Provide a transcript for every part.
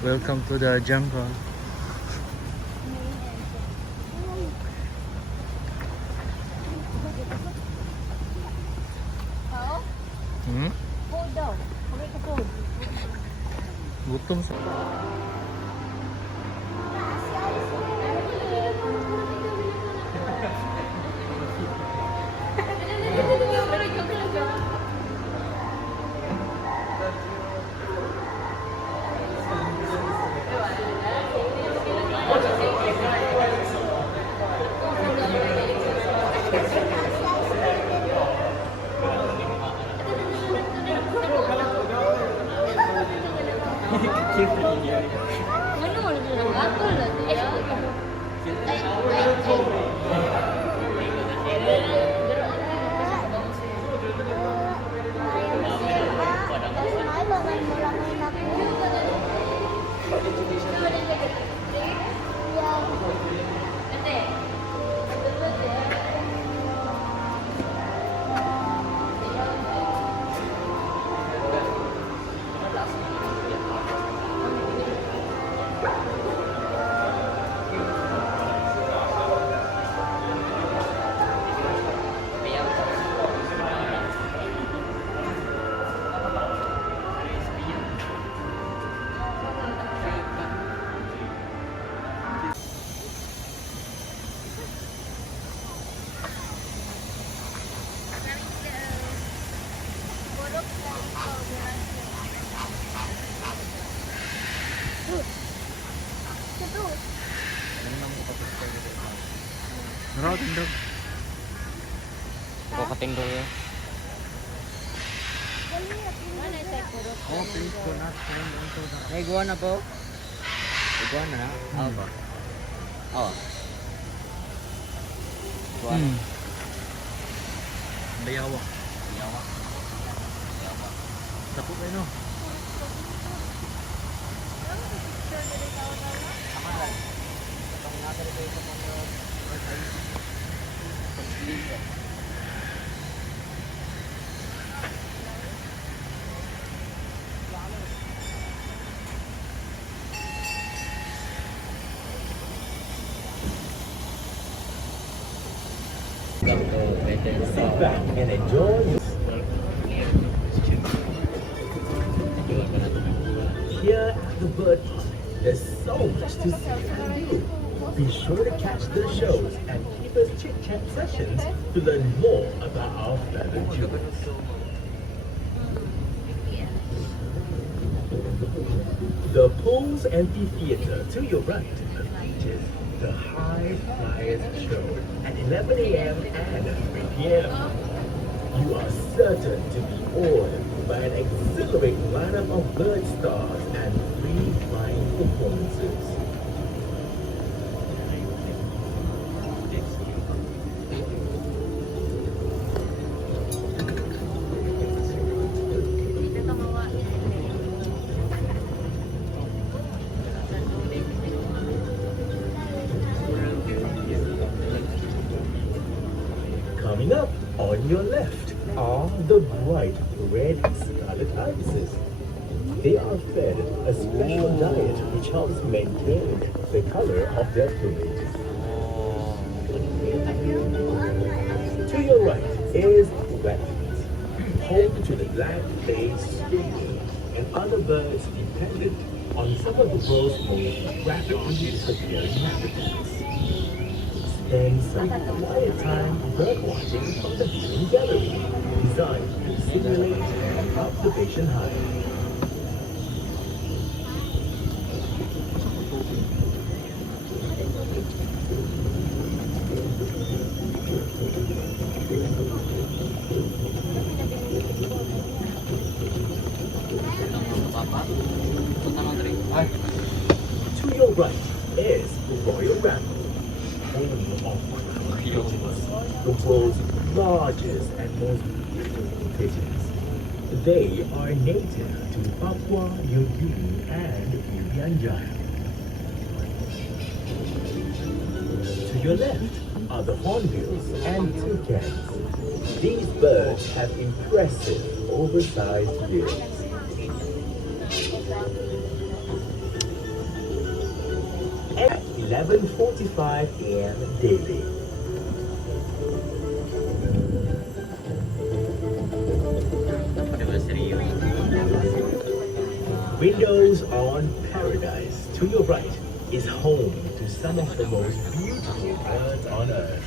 Welcome to the jungle. Hmm? Food daw. Kami ka food. Gutom sa... Naro, tindog. Kau katindog ya. Oh, please do not send into the... May iguana po. Iguana na? Oo ba? Oo. Iguana. Bayawa. Yawa. Yawa. Tapo kayo, no? Tama lang. Itong nasa rin kayo sa mga Sit back and enjoy. Here at the bird park, there's so much to see and do. Be sure to catch the shows and keep us chit-chat sessions to learn more about our fellow Jurong. The Pool's Amphitheater to your right features the High Flyers show at 11 a.m. and 3 p.m. You are certain to be awed by an exhilarating lineup of bird stars and free flying performances. Coming up on your left are the bright red scarlet ibises. They are fed a special diet which helps maintain the color of their plumage. To your right is rabbits, home to the black-faced stingray and other birds dependent on some of the world's most rapidly disappearing habitats. Spend some quiet time bird watching from the viewing gallery, designed to simulate an observation high. To your right is Royal Ramble, home of pigeons, the world's largest and most beautiful pigeons. They are native to Papua New Guinea and Irian. To your left are the hornbills and toucans. These birds have impressive, oversized bills. at 11:45 a.m. daily. Windows on Paradise, to your right, is home to some of the most beautiful birds on earth.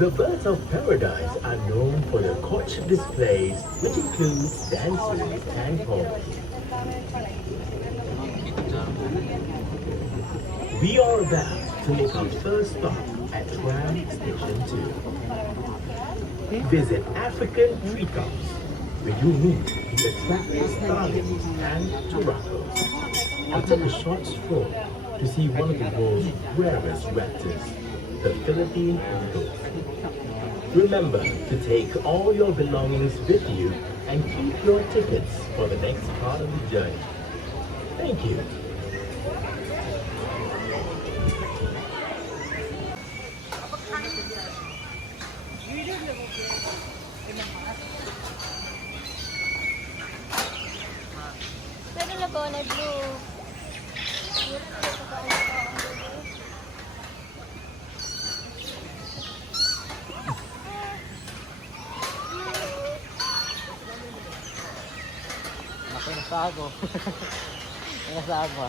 The birds of paradise are known for their courtship displays, which includes dances and poems. We are about to make our first stop at Tram Station 2. Visit African treetops, where you meet the attractive starlings and turacos. Or take a short stroll to see one of the world's rarest raptors, the Philippine eagle. Remember to take all your belongings with you and keep your tickets for the next part of the journey. Thank you. Pero na po na blue. Ako yung sago. Yung sago.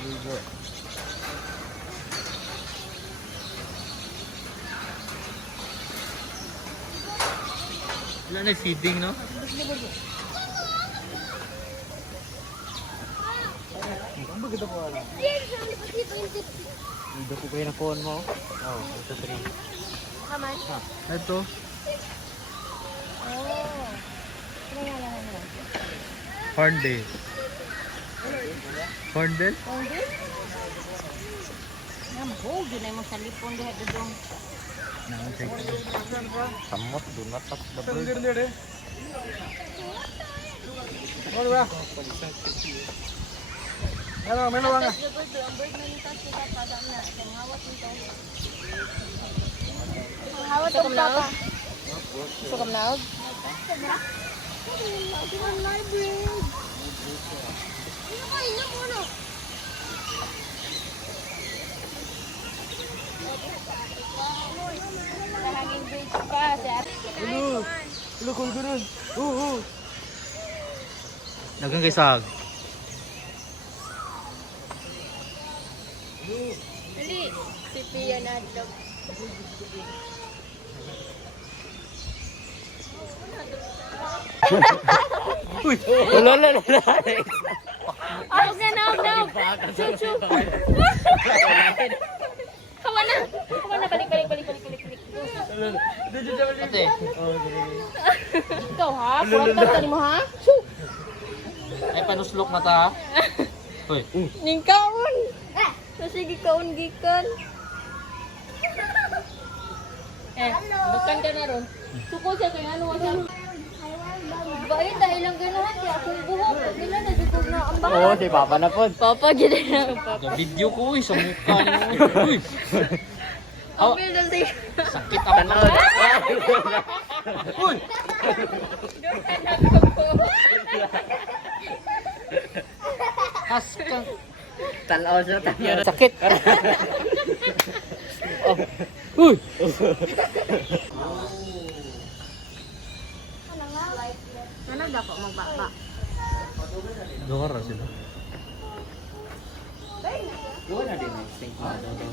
Ligo. Wala na feeding, no? Ang bagay ko wala. Hindi ko kayo na phone mo. Oh, ito 3. How much? Ito. Oh. Hornbill. Hornbill? Hornbill? Namahog, yun ay mo sa lipon diha dudong. Samot, do not touch the bird. Ano ba? Ano, may nawang nga. Ang bird na nito sila padam na. Ang hawat nito. Ang hawat ng papa. Gusto ka mnaog? Hanging bridge pa. Hello, kung gano'n. Dagang kay sag. Dali. Si Pia na dog. Uy! Wala. Ako na, no. Chuchu. Kawa na. Balik. Ate. Ikaw ha? Kuwanta ka mo ha? Ay, panuslok na ta. Uy. Ning kaon. Sige kaon gikan. Bukan ka na ron. Suko siya kay ano siya. Bain dahil lang ganahan kaya akong buhok. Nila na jukog na ang bahay. Oo, si Papa na po. Papa gid na papa. Video ko sa mukha niyo. Uy. Ang bil na siya. Sakit ako na. Uy. Aska. Tanaw siya tayo. Sakit. Oh. Uy. Ano dapat magbaba? Dora sila. Doon na din extinct na dodo.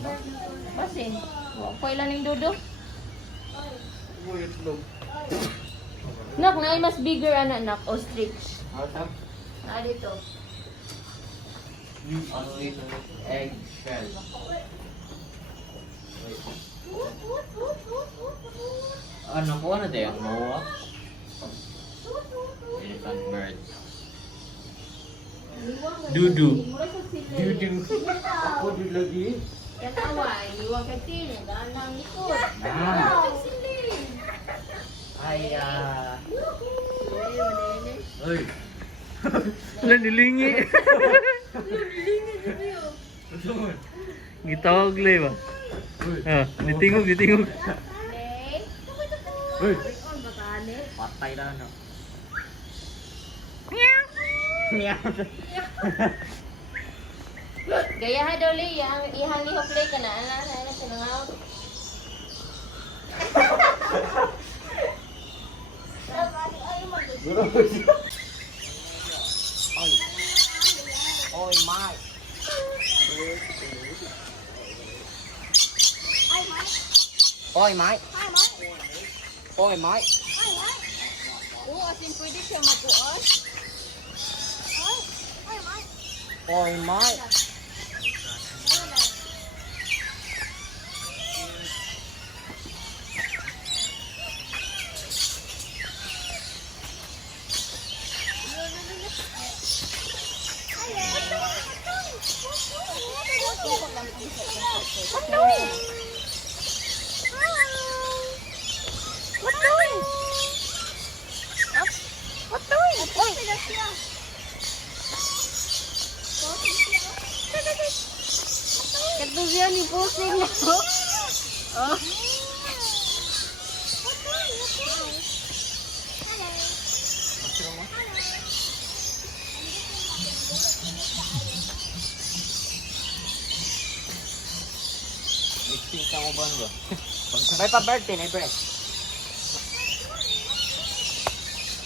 Basin. Okay lang ning dodo. Nak, na mas bigger anak ostrich. Ah, dito. Egg shell. Ano ko na din ang moa? Elephant bird. Dudu. Ako din lagi. Yan away, iwag ka tin, ganang likod. Ah. Siling. Ay, Uy, Uy. Wala nilingi. Gitawag lay ba? Ah, nitingog. Uy. Patay na no. Gaya ha daw li, ihang ihoplay ka na. Ano, sinangaw. Oy, Mike. Oy, Mike. Oy, Mike. Oo, asin pwede siya mapuos. Oy, Mike. Katubian ni pusing niya. Oh. Mixing ka mo ba ba? May pa-birthday na pre.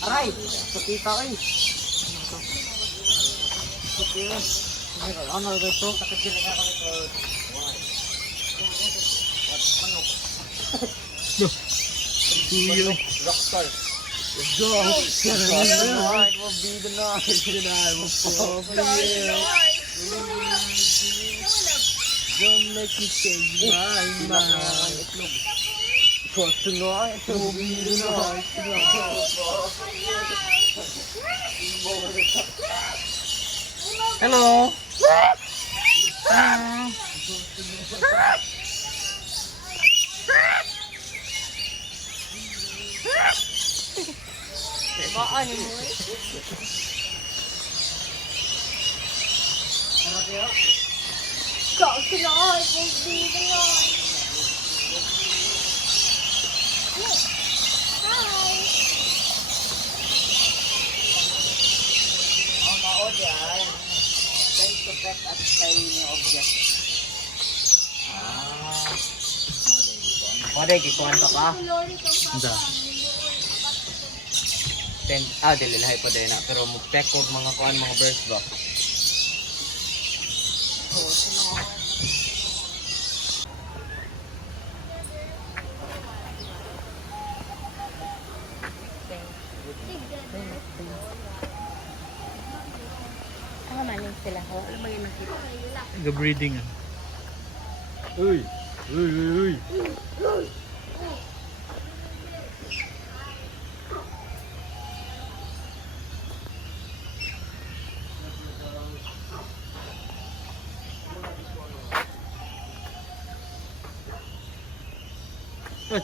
Aray! Pakita ko eh. Ano ba ito? Kakasila nga kami ito. Tuyo. Rockstar. Let's go. It will be the night. Don't make me change my mind. Because tonight it will be the night. Hello. Baan mo eh. Kau tonight will be the night. Hi. Ang maod yan. Thanks to pet at tiny object. Mode, kikuhan ka pa. Anda. Dililahay po din na. Pero mag-pack ko mga kuhan, mga birds ba? Maling sila ho. Alam mo yung nakita? Ga-breeding. Uy. Uy, uy, uy.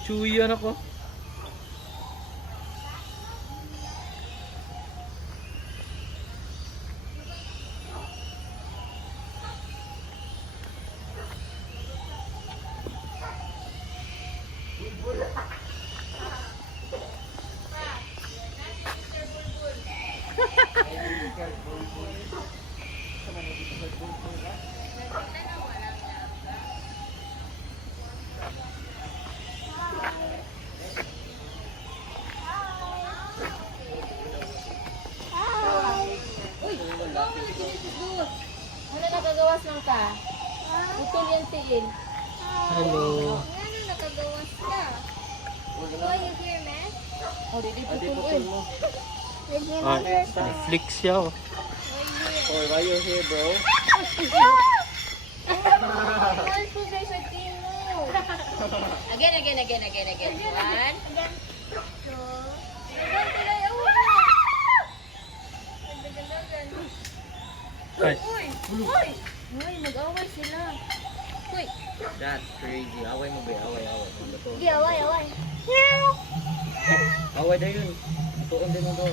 Chewy yan ako. Ano nakagawas lang ka? Utol yan tiil. Hello. Ano nakagawas ka? Why you here, man? Oh, didi putol mo. Flick siya. Oh. Oy, why you here, bro? Again. One. Ay. Uy, mag-away sila. Uy. That's crazy. Away mo ba? Away. Ano to? Di, away. Away na yun. Tuon din mo to.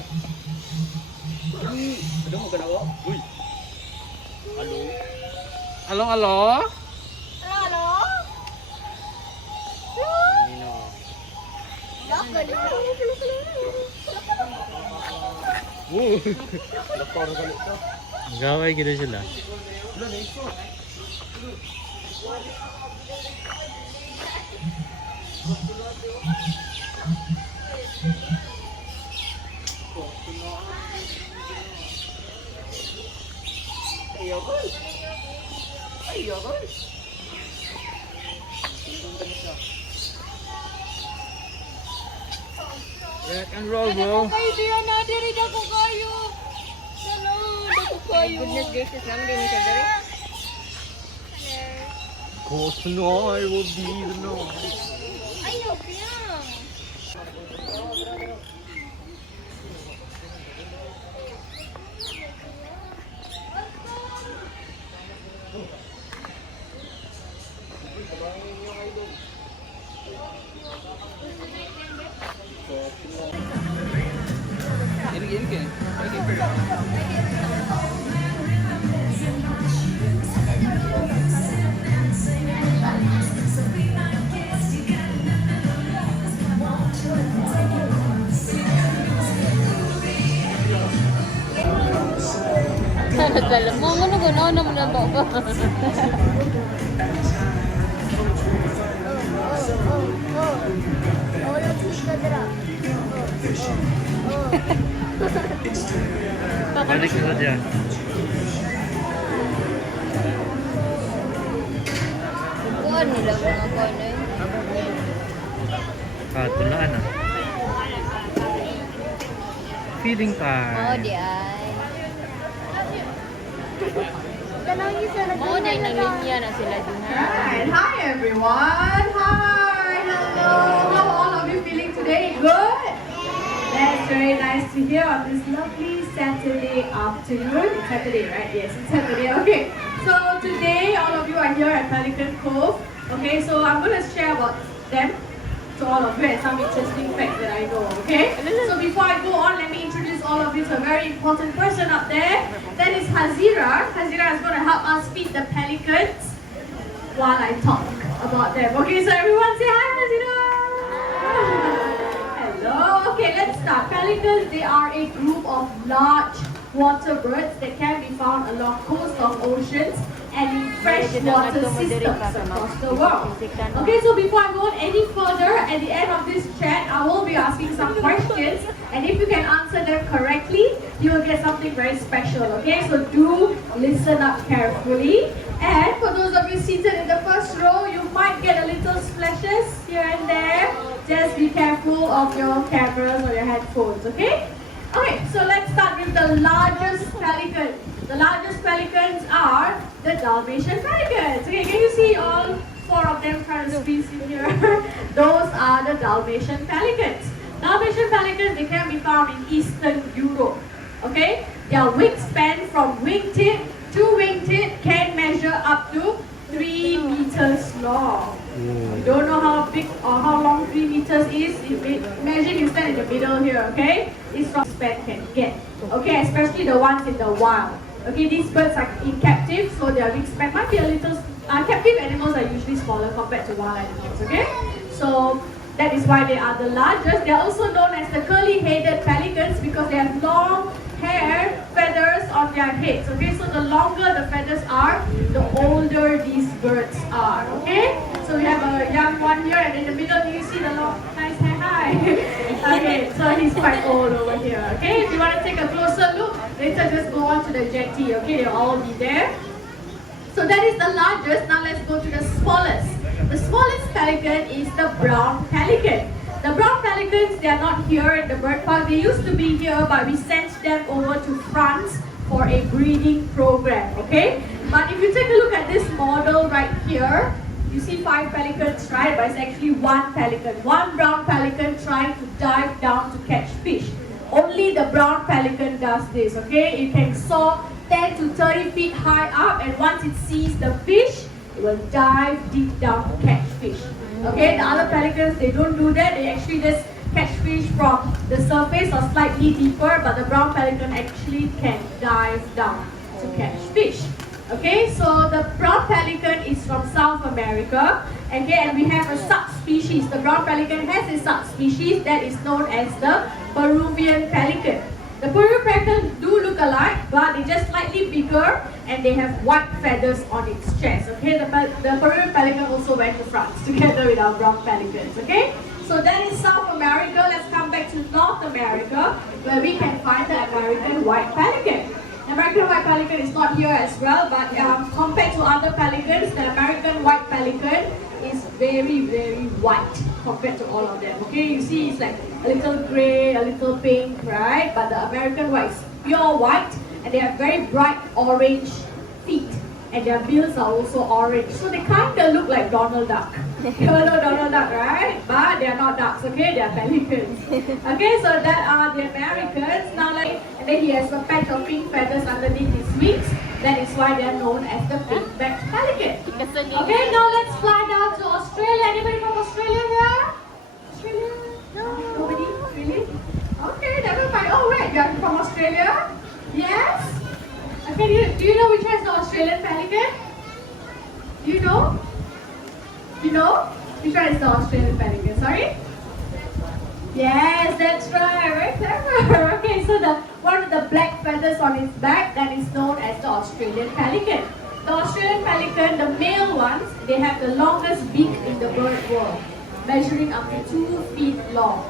Ano mo ganawa? Uy. Hello? Alo? Hello? Nino. Woo. Lapor galit ka. Gaway gila sila. Rock and roll, bro. Kayo diyan na, diri dako kayo. Hello, dako kayo. Goodness gracious lang din siya dali. Cause tonight will be the night. Ayaw kaya. Nagkalam mo, ano gano'n naman na ba? Balik ka dyan. Kuhaan nila mga kuhaan eh. Tulaan ah. Feeding time. Oh, di ay. Oh, di nang linya na sila din ha. Alright, hi everyone. Hi, hello. How are all of you feeling today? Good? That's very nice to hear on this lovely Saturday afternoon. It's Saturday, right? Yes, it's Saturday. Okay, so today all of you are here at Pelican Cove. Okay, so I'm going to share about them to all of you and some interesting facts that I know. Okay, so before I go on, let me introduce all of you to a very important person up there. That is Hazira. Hazira is going to help us feed the pelicans while I talk about them. Okay, so everyone say hi, Hazira. Hello. Okay, let's start. Pelicans, they are a group of large water birds that can be found along coast of oceans and in freshwater systems across the world. Okay, so before I go on any further, at the end of this chat, I will be asking some questions, and if you can answer them correctly, you will get something very special. Okay, so do listen up carefully. And for those of you seated in the first row, you might get a little splashes here and there. Just be careful of your cameras or your headphones, okay? Okay, so let's start with the largest pelican. The largest pelicans are the Dalmatian pelicans. Okay, can you see all four of them trying to squeeze in here? Those are the Dalmatian pelicans. Dalmatian pelicans, they can be found in Eastern Europe. Okay, their wingspan from wingtip to wingtip can measure up to 3 meters long. You don't know how big or how long 3 meters is. Imagine you stand in the middle here, okay? This span can get. Okay, especially the ones in the wild. Okay, these birds are in captive, so their wingspan might be a little. Captive animals are usually smaller compared to wild animals. Okay, so that is why they are the largest. They are also known as the curly-headed pelicans because they have long hair, feathers on their heads. Okay, so the longer the feathers are, the older these birds are. Okay, so we have a young one here, and in the middle you see the long, nice hair. Hi. Okay, so he's quite old over here. Okay, if you want to take a closer look, later just go on to the jetty. Okay, they'll all be there. So that is the largest. Now let's go to the smallest. The smallest pelican is the brown pelican. The brown pelicans, they are not here in the bird park. They used to be here, but we sent them over to France for a breeding program, okay? But if you take a look at this model right here, you see 5 pelicans, right? But it's actually 1 pelican. 1 brown pelican trying to dive down to catch fish. Only the brown pelican does this, okay? It can soar 10 to 30 feet high up, and once it sees the fish, it will dive deep down to catch fish. Okay, the other pelicans, they don't do that. They actually just catch fish from the surface or slightly deeper, but the brown pelican actually can dive down to catch fish. Okay, so the brown pelican is from South America. Okay, and we have a subspecies. The brown pelican has a subspecies that is known as the Peruvian pelican. The Peru pelican do look alike, but they're just slightly bigger and they have white feathers on its chest. Okay, the Peru pelican also went to France together with our brown pelicans. Okay, so that is South America. Let's come back to North America, where we can find the American white pelican. The American white pelican is not here as well, but compared to other pelicans, the American white pelican is very, very white compared to all of them. Okay, you see it's like a little gray, a little pink, right? But the American white is pure white and they have very bright orange feet and their bills are also orange. So they kind of look like Donald Duck. You all know Donald Duck, right? But they are not ducks, okay? They are pelicans. Okay, so that are the Americans. Now, and then he has a patch of pink feathers underneath his wings. That is why they are known as the pink-backed pelican. Okay, now let's fly down to Australia. Anybody from Australia here? Australia? No. Nobody? Really? Okay, never mind. Oh, right. You are from Australia? Yes? Okay, do you know which one is the Australian pelican? Do you know? You know? Which one is the Australian pelican? Sorry? Yes, that's right. Very clever. Okay, so the one with the black feathers on its back, that is known as the Australian pelican. The Australian pelican, the male ones, they have the longest beak in the bird world, measuring up to 2 feet long.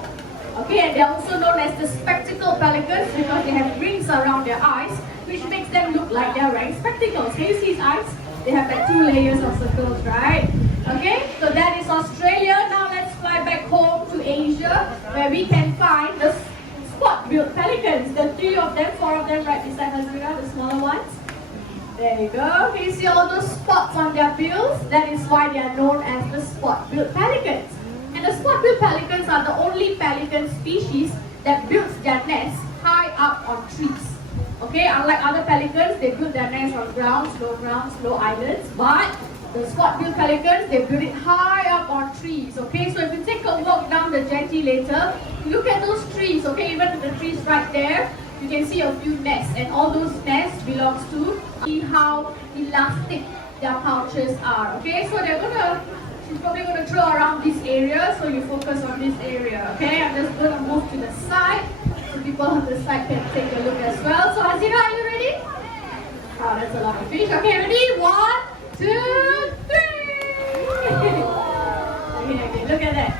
Okay, and they are also known as the spectacle pelicans because they have rings around their eyes, which makes them look like they are wearing spectacles. Can you see his eyes? They have like 2 layers of circles, right? Okay, so that is Australia. Now let's fly back home to Asia, where we can find the spot-billed pelicans. The 3 of them, 4 of them right beside Hazira, the smaller ones. There you go. Can you see all those spots on their bills? That is why they are known as the spot-billed pelicans. And the spot-billed pelicans are the only pelican species that builds their nests high up on trees. Okay, unlike other pelicans, they build their nests on grounds, low islands, but the spot-billed pelicans, they build it high up on trees. Okay, so if you take a walk down the jetty later, look at those trees. Okay, even the trees right there, you can see a few nests, and all those nests belongs to see how elastic their pouches are. Okay, so she's probably going to throw around this area, so you focus on this area. Okay, I'm just going to move to the side so people on the side can take a look as well. So Hazira, are you ready? Oh, that's a lot of fish. Okay, ready? 1, 2, 3. Okay, look at that.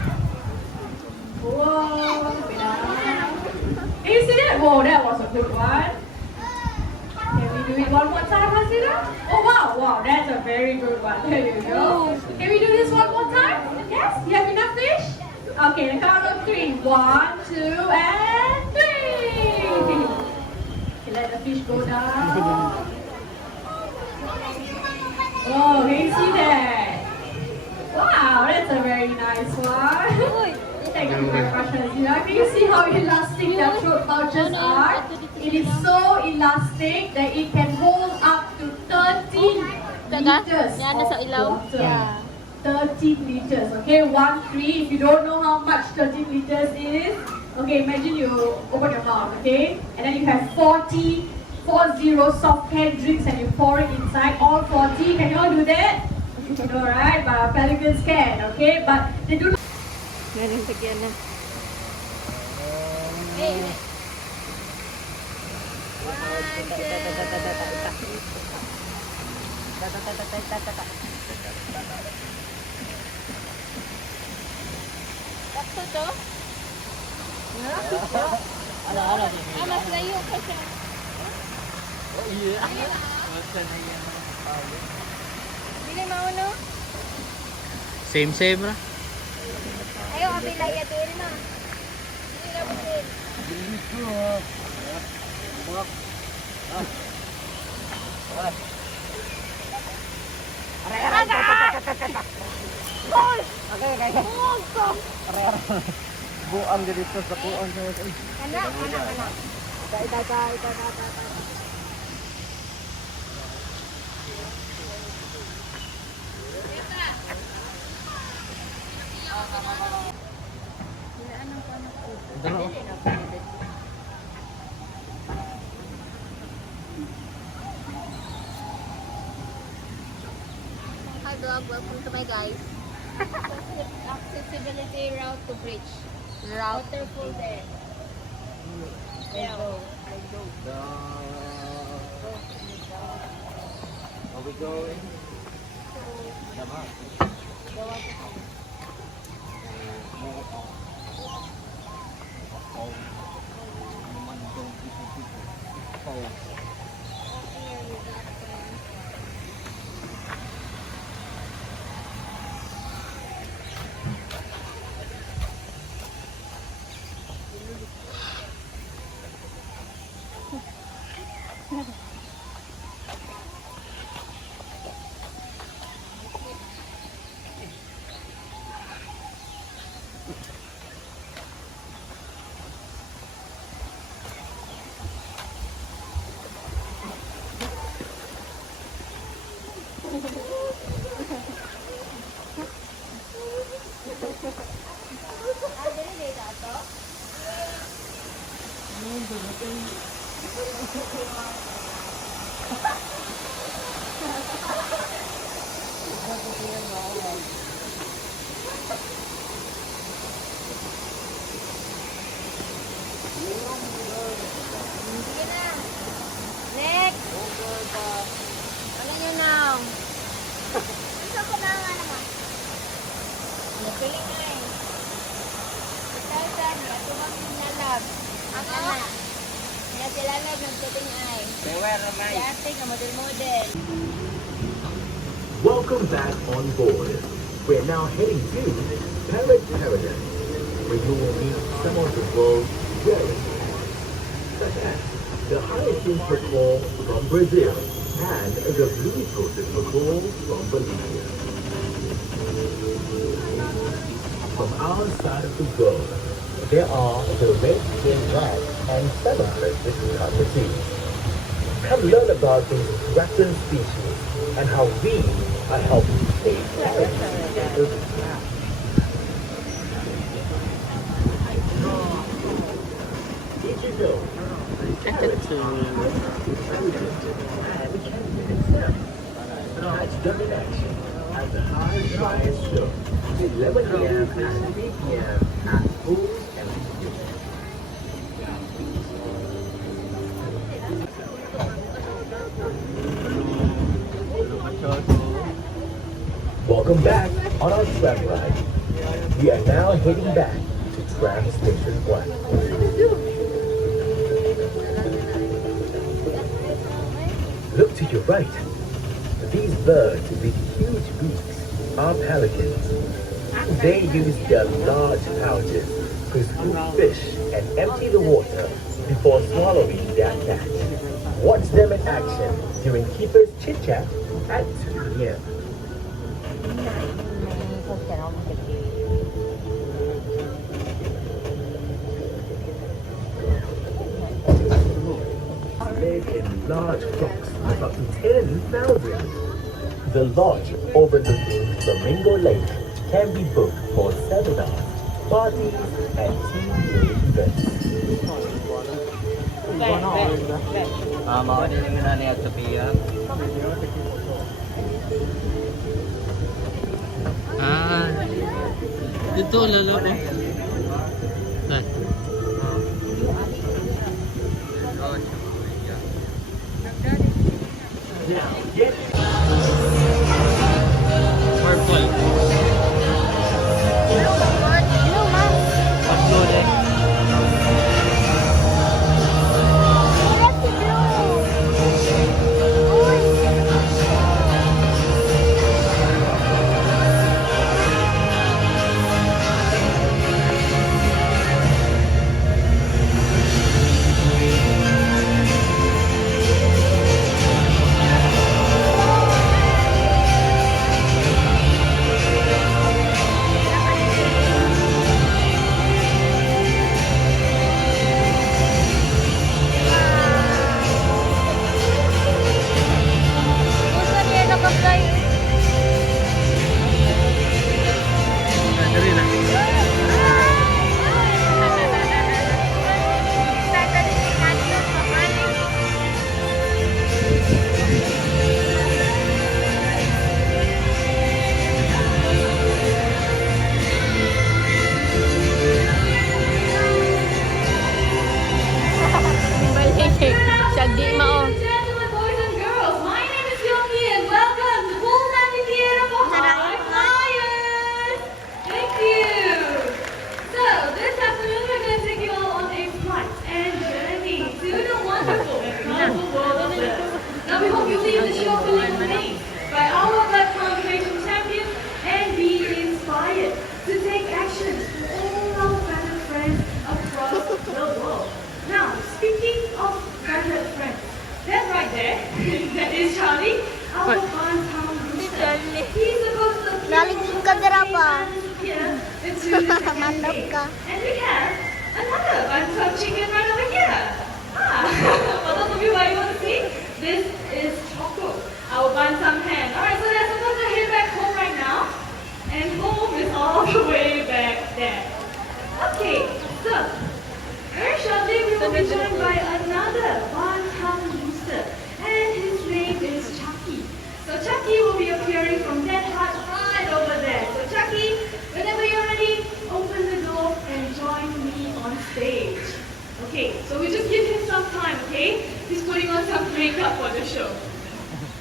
Whoa. Can you see that? Whoa, that was a good one. Can we do it one more time, Hazira? Oh, wow, that's a very good one. There you go. Can we do this one more time? Yes? You have enough fish? Okay, the count of 3. 1, 2, and 3. Okay, let the fish go down. Oh, can you see that? Wow, that's a very nice one. Thank you very much, Hazira. Can you see how elastic their throat pouches are? It is so elastic that it can hold up to 13 liters of water. 13 liters, okay? 1, 3. If you don't know how much 13 liters is, okay, imagine you open your mouth, okay? And then you have 40 soft canned drinks and you pour it inside, all 40. Can you all do that? No, right? But pelicans can, okay? But they do not. Sakto to? Mas layo ka siya. Oh iya. Masa na yan. Dili mauno? Same lah. Ayo, abila ya din na. Dili na din. Ini ko. Buak. Gol! Okay. Buang jadi terus buang sama. Anak. Ita. Hi vlog, welcome to my guys. Accessibility route to bridge. Waterfall there. There you go. The... Are we going? Sama. Next! Ano nyo na? Gusto ko na nga naman. Napiling nga eh. Ikaw dyan, ito bang nalab? Ako? Kaya sila nagtuting ay. Si ate ka model-model. Welcome back on board. We're now heading to Parrot Paradise, where you will meet some of the world's rarest pets, such as the hyacinth macaw from Brazil and the blue-throated macaw from Bolivia. From our side of the world, there are the red-tailed rat and feather-crested cockatoos. Come learn about these threatened species and how we are helping save parrots. Did you know parrots are intelligent and can win exam? Catch them in action at the High Flyers Show, 11 a.m. and 3 p.m. at Food and Welcome back on our tram ride. We are now heading back to tram station 1. Look to your right. These birds with huge beaks are pelicans. They use their large pouches to scoop fish and empty the water before swallowing their catch. Watch them in action during Keeper's Chit Chat at 2 p.m. Live in large flocks of up to 10,000. The lodge overlooking Flamingo Lake can be booked for seminars, parties, and team-building events. Mao din yung nanay at Sophia. Dito lalo ko. Ay. Purple. Uploaded. our Bantam rooster. Darling. He's supposed to appear Nalaging ka dira pa. here as soon as he can Mantap wait. ka. And we have another Bantam chicken right over here. For those of you who want to see, this is Choco, our Bantam hen. Alright, so they're supposed to head back home right now. And home is all the way back there. Okay, so very shortly we will be joined by another Bantam rooster. And his name is Chucky. So Chucky will be appearing from that hut right over there. So Chucky, whenever you're ready, open the door and join me on stage. Okay, so we just give him some time, okay? He's putting on some makeup for the show.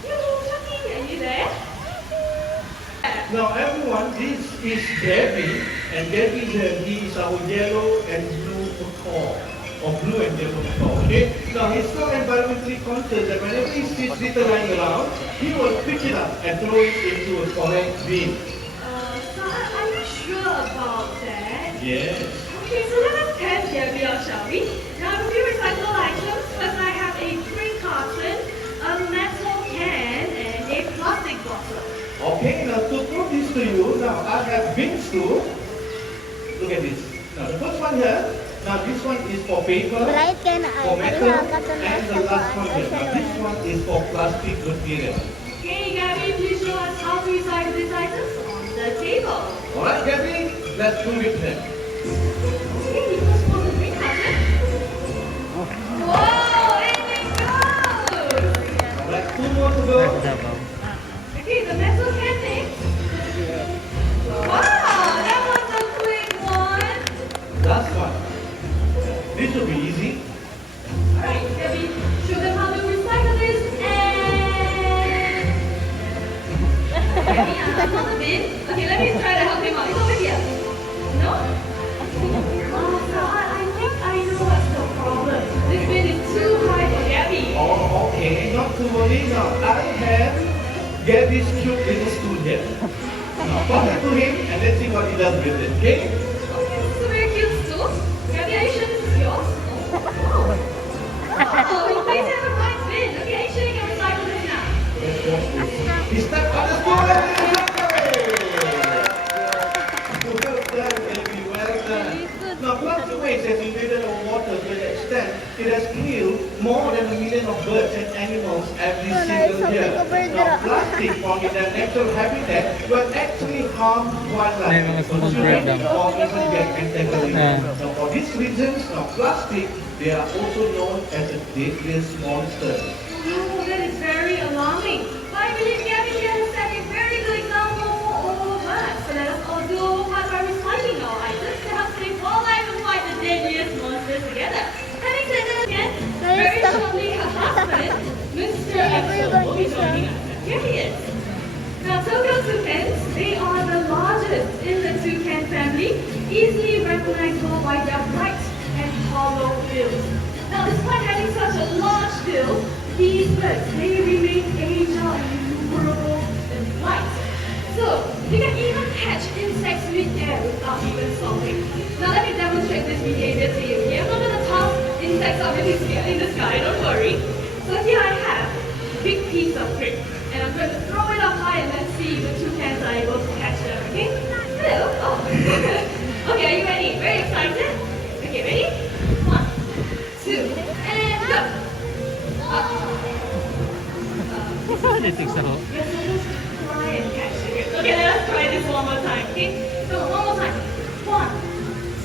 Hello, Chucky, are you there? Now everyone, this is Gabby, and Gabby he is our yellow and blue macaw, or blue and yellow macaw, okay? Now he's so environmentally conscious that whenever he sees litter lying around, he will pick it up and throw it into a correct bin. So are you sure about that? Yes. Okay, so let us test Gabby out, shall we? Now, a few recycled items. First, I have a green carton, a metal can, and a plastic bottle. Okay, now to prove this to you, now I have bins too. Look at this. Now the first one here, now this one is for paper, Bright ka na ay. for metal, Kaya kasunod and the sa last one kuan. here. Now this one is for plastic material. Okay, Gabby, please show us how to recycle these items on the table. Alright, Gabby, let's do it then. Okay, you must pull the green carton. Whoa, in it goes! Alright, two more to go. Okay, the metal can next. Wow, that was a quick one. Last one. This will be easy. Alright, Gabby, show them how to recycle this and... Gabby, another bin. Okay, let me try to help him out. It's over here. No? Oh, so I think I know what's the problem. This bin is too high for Gabby. Oh, okay, not to worry. Now I have Gabby's cute little stool here. Now pass it to him and let's see what he does with it, okay? Okay, this is a very cute stool. Gabby, are you sure this is yours? Oh, you place it in the right bin. Okay, are you sure you can recycle this now? Let's watch this. He stepped on the stool and it's well done, Gabby, well done. Now plastic waste has invaded our waters to the extent it has killed more than 1 million of birds and animals every single year. Now plastic from its natural habitat will actually harm wildlife and consumers or even get entangled in it. Now for these reasons, now plastic, they are also known as the deadliest monsters. Oh, that is very alarming. But I believe Gabby has set a very good example for all of us. So let us all do our part by recycling our items to help save wildlife and fight the deadliest monsters together. Having said that again, very shortly her husband, Mr. Axel, will be joining us. Here he is. Now, Tokyo toucans, they are the largest in the toucan family, easily recognizable by their bright and hollow bills. Now, despite having such a large bill, these birds, they remain agile and maneuverable in flight. So, they can even catch insects mid-air without even stopping. Now, let me demonstrate this behavior to you. Okay, I'm not going to toss insects up in the sky, don't worry. So here I have a big piece of brick, and I'm going to throw it up high and let's see if the toucans are able to catch them, okay? Hello? Oh. Okay, are you ready? Very excited? Okay, ready? 1, 2, and go! You're supposed to try and catch it. Okay, let us try this one more time, okay? So, one more time. 1,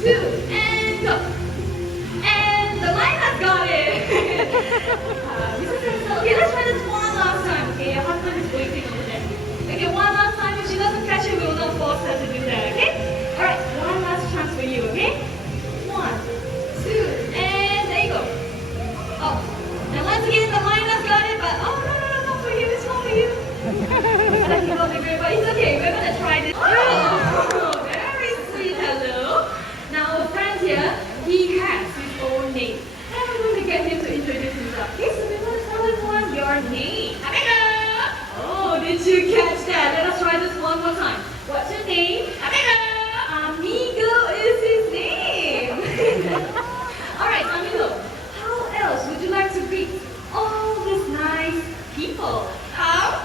2, and go! And the line has got it! Okay, let's try this one last time, okay? Your husband is waiting over there. Okay, one last time. If she doesn't catch it, we will not force her to do that, okay? Alright, one last chance for you, okay? 1, 2, and there you go. Oh, and once again, the line has got it, but oh, no, not for you, it's not for you. I think I'll be great, but it's okay, we're gonna try this. Oh, very sweet, hello. Now, our friend here, he has his own name. And I'm going to get him to introduce himself. Okay, so we're going to tell everyone your name. Amigo! Oh, did you catch that? Let us try this one more time. What's your name? Amigo! Amigo is his name. Alright, Amigo, how else would you like to greet all these nice people? How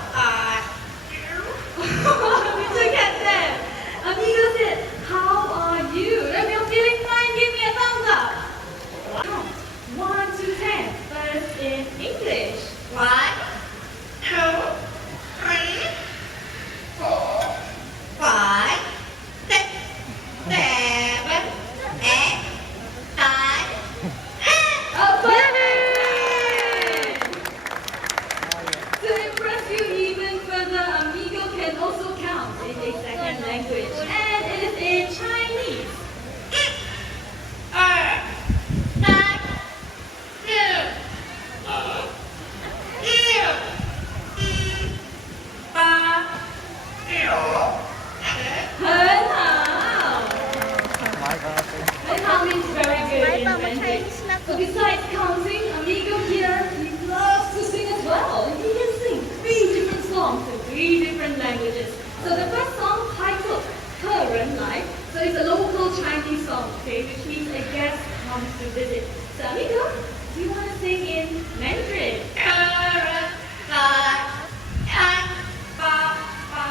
So besides counting, Amigo here, he loves to sing as well. He can sing 3 different songs in 3 different languages. So the first song titled Current Life. So it's a local Chinese song, okay, which means a guest comes to visit. So Amigo, do you want to sing in Mandarin? Current life, and ba, ba.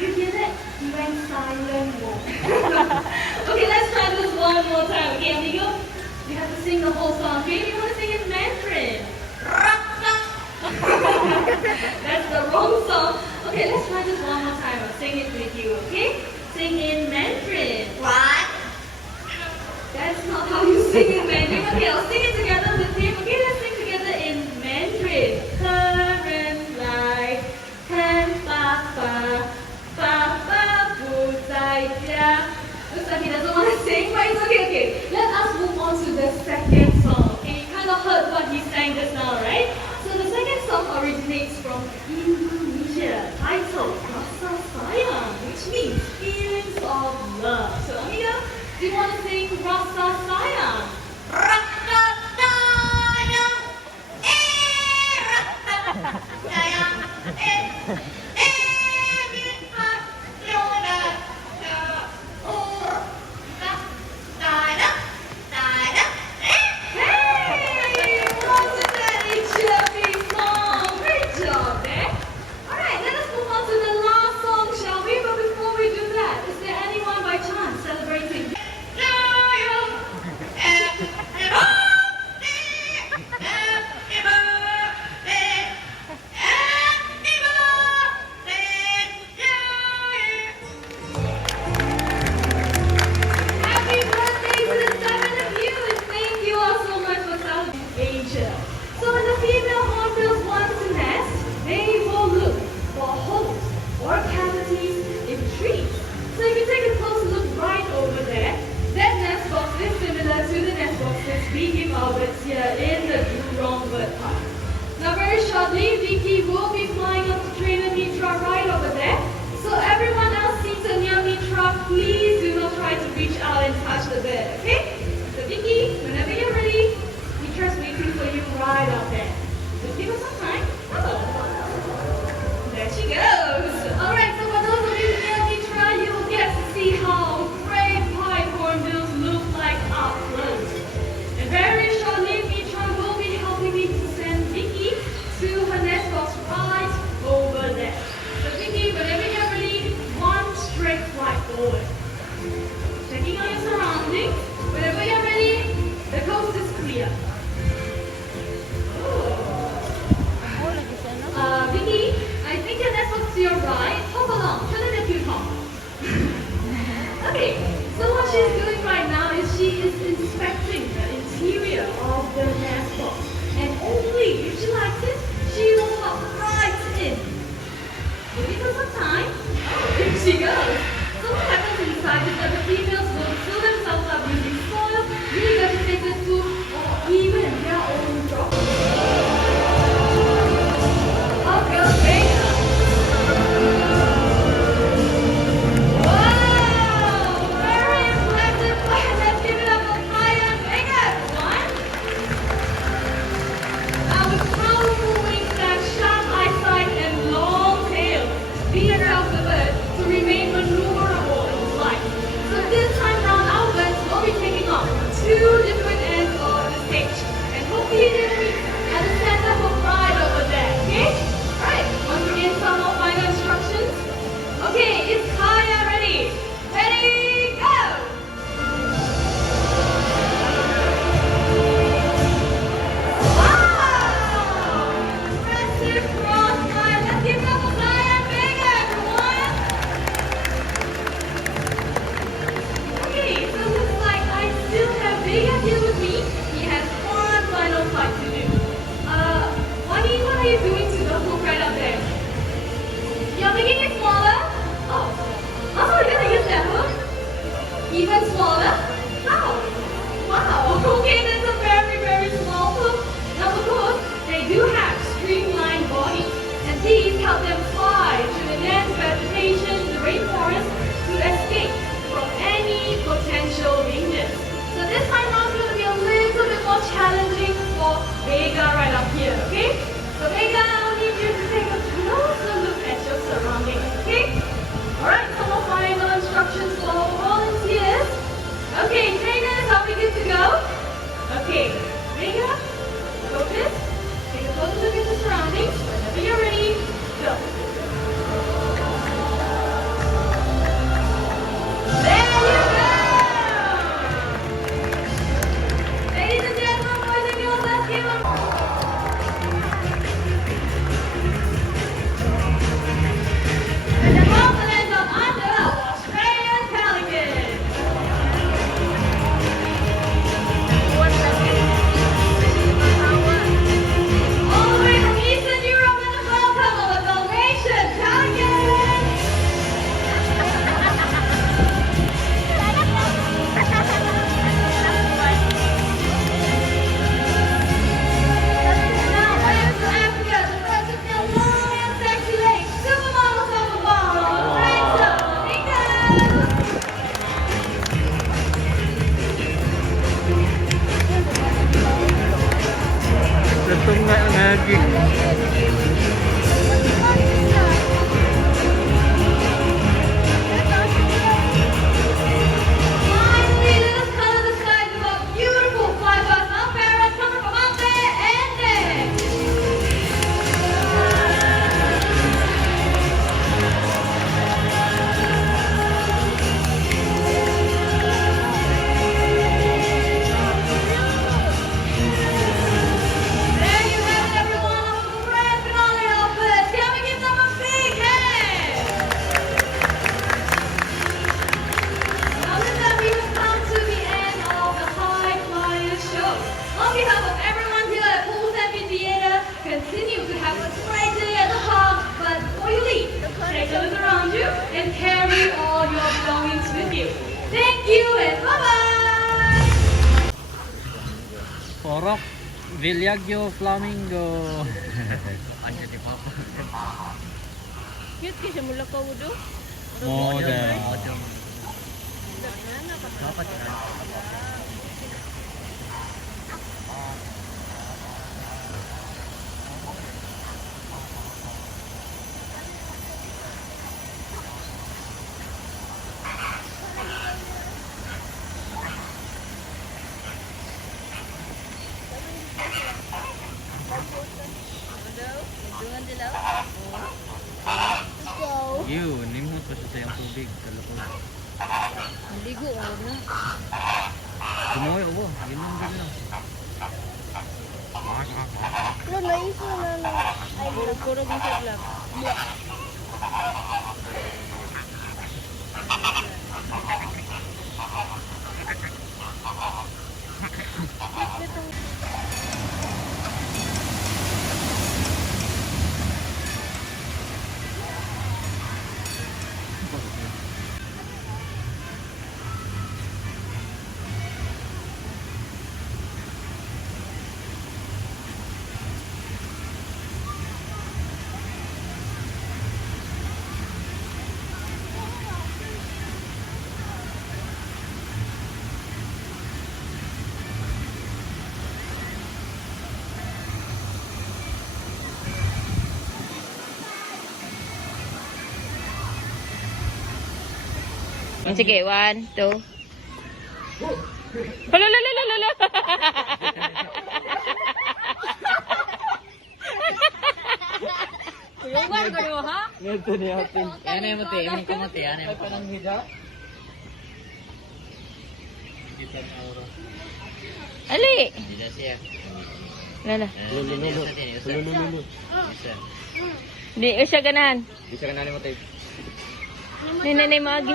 You hear that? He went silent mode. Okay, let's try this one more time. Okay, Amigo, you have to sing the whole song. Okay, you want to sing in Mandarin? That's the wrong song. Okay, let's try this one more time. I'll sing it with you, okay? Sing in Mandarin. What? That's not how you sing in Mandarin. Okay, I'll sing it together with him. Okay, let's sing together in Mandarin. Current life, can papa, papa 不在家. Looks like he doesn't want to sing, but it's okay, okay. Let us move on to the second song. Okay, you kind of heard what he sang just now, right? So the second song originates from Indonesia, titled Rasa Sayang, which means feelings of love. So Amiga, do you want to sing Rasa Sayang? Rasa sayang, rasa sayang, lihat Yoda, Hey! Wasn't that a chirpy song? Great job there. Alright, let us move on to the last song, shall we? But before we do that, is there anyone by chance celebrating? Happy birthday to the 7 of you, and thank you all so much for celebrating Asia. So when the female hornbills want to nest, they will look for holes or cavities in trees. So if you take a close look right over there, that nest box is similar to the nest boxes we give our birds here in the Jurong Bird Park. Now very shortly, Vicky will be flying up to trainer Mitra right over there. So everyone else seated near Mitra, please do not try to reach out and touch the bird, okay? So Vicky, whenever you're ready, Mitra's waiting for you right up there. Just give us some time. Oh, there she goes. Alright, so for those of you near Mitra, you will get to see how great pied hornbills look like up close. And very shortly, Mitra will be helping me to send Vicky to her nest box right over there. So Vicky, whenever you're ready, one straight flight forward. Checking on your surroundings. Whenever you're ready, the coast is clear. Vicky, I think your nest box to your right. Hop along, turn it a few times. Okay, so what she's doing right now is she is inspecting the interior of the nest box. And only if she likes it, she will hop right in. Give her some time. Oh, here she goes. So what happens inside is that the females will fill themselves up using soil, revegetated food, or even their own droppings. Up goes Vega. Wow! Very impressive plan. Let's give it up for Kaya and Vega, everyone. Now with powerful wings that sharp eyesight and long tail, Vega helps the bird to remain maneuverable in flight. So this time round, our birds will be taking off 2 different ends of the stage. And hopefully they'll meet at the center of right over there, okay? Alright, once again, some more final instructions. Okay, is Kaya ready? Ready, go! Wow! Impressive cross line. Let's give it up for Kaya and Vega, everyone! Okay, so looks like I still have Vega here with me. He has one final flight to do. Wani, what are you doing to the hook right up there? You're making it smaller? Oh, you're gonna use that hook? Even smaller? How? Wow, okay, that's a very, very small hook. Now of course, they do have streamlined bodies, and these help them fly through the dense vegetation, the rainforest, to escape from any potential dangers. So Vega, I'll need you to take a closer look at your surroundings, okay? Alright, some of final instructions for volunteers. Okay, trainers, are we good to go? Okay, Vega, focus. Take a closer look at the surroundings. Whenever you're ready, go. There you go! Ladies and gentlemen, boys and girls, let's give them... And the confidence of undeveloped Australian pelican. All the way from Eastern Europe, let us welcome our Dalmatian pelican. Now, where's to Africa? The present now long and sexy legs. Supermodel, supermodel. Thanks, Monica. Ito nga lagi. Finally, let us color the skies with our beautiful fly-by sun parrots coming from out there and next. There you have it, everyone, of the grand finale of this. Can we give them a big hand? Now with that, we have come to the end of the High Flyers show. On behalf of everyone here at Pools Amphitheater, continue to have a great day at the park. But before you leave, take a look around you and carry all your belongings with you. Thank you and bye-bye! Porok, Villaggio, Flamingo. Cute kasi mula ka wudo. Model. Dengan dilaw. Yun, nimot pa siya sa yung tubig. Kalapag. Maligo ako na. Gumawa ako. Yun lang din lang. Puro-puro din sa vlog. Sige, 1, 2. Lala. Kulungan ko mo ha? Ito niya atin. Yan ay mati. Yan ko mati. Yan ay mati. Ali. Hindi siya. Lala. Lulu. Di siya ganahan. Di siya kanani mo tayo. Nanay mo agi.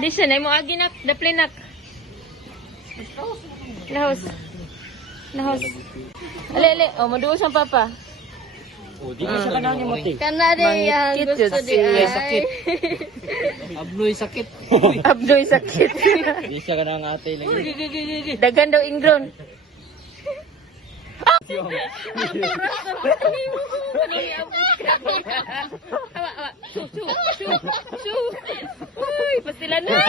Di siya nay mo agi nak. Daplinak. Nahos. Ali. Oh, maduos ang papa. Oh, di siya kanani mo tayo. Kanade yan. Gusto di ay. Sakit. Abnoy sakit. Abdoy sakit. Di siya kanang ate lagi. Dagan daw ingron. Uy, pastilan na.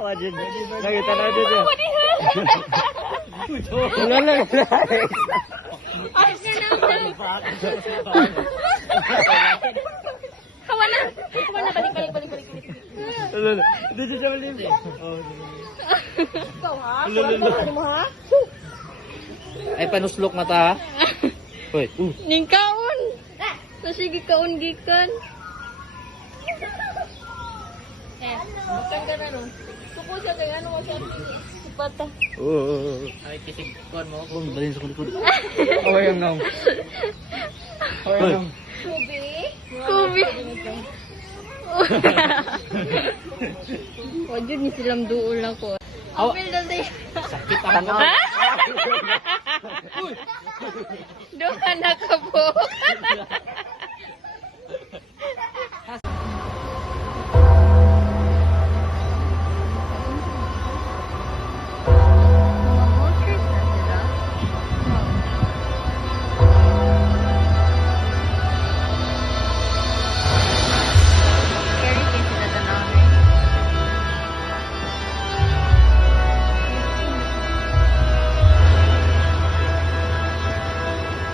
Wajib. Nakita na dito. Wala. Ay, Hawa na, balik. Dito siya malim. Ikaw ha? Kurang mo ha? Ay, panuslok mata ha? Hoy, Ning kaon. Sige kaon gikan. Makan ka na no. Suko siya kay ano siya. Sipata. Oo. Ay, kisig kon mo ako. Balin sa kulikod. Away ang nong. Kubi. Wajud ni silam duol ako. Apil dali. Sakit ang Ha? Doon na ka po.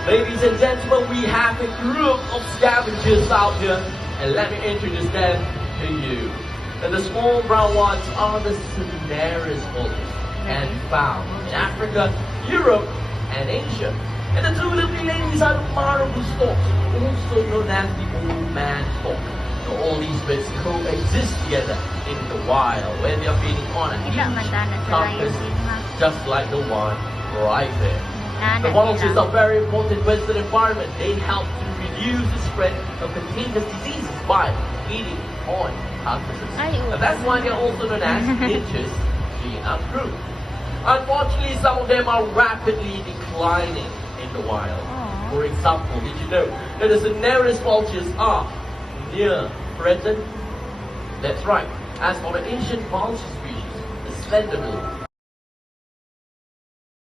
Ladies and gentlemen, we have a group of scavengers out here, and let me introduce them to you. And the small brown ones are the cinereous vultures, and found in Africa, Europe, and Asia. And the two lovely ladies are the marble storks, also known as the old man stork. So all these birds coexist together in the wild, where they are feeding on a huge carcass, just like the one right there. The vultures are very important birds in the environment. They help to reduce the spread of contagious diseases by feeding on carcasses. And that's why they're also known as ninjas being our group. Unfortunately, some of them are rapidly declining in the wild. For example, did you know that the cinereous vultures are near threatened? That's right. As for the ancient vulture species, the slenderbill